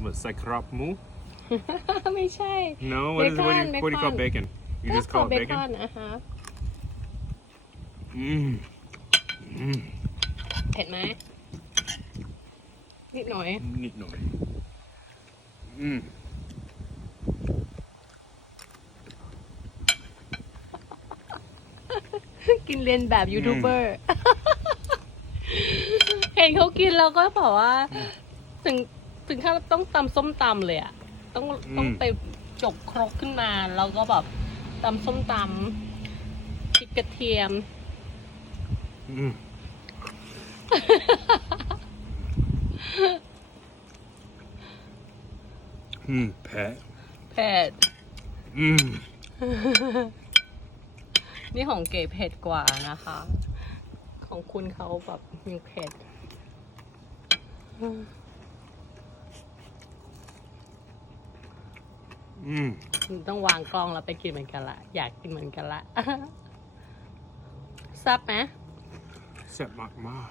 เหมือนใส่ครับหมูไม่ใช่ No what is what do you, what do you call bacon you ก็ just ขอ call เบ it ค bacon อนนะคะอืมอืมเผ็ดไหมนิดหน่อย นิดหน่อย อืม กินเรียนแบบยูทูบเบอร์ เห็นเขากินแล้วก็บอกว่า ถึง ถึงขั้นต้องตำส้มตำเลยอะต้องต้องไปจกครกขึ้นมาแล้วก็แบบตำส้มตำพริกกระเทียมอืมอืมแพ้เผ็ดอืมนี่ของเก๋เผ็ดกว่านะคะ ของคุณเขาแบบมีเผ็ด อืมต้องวางกล้องแล้วไปกินเหมือนกันละ อยากกินเหมือนกันละซับไหมแซ่บมากมาก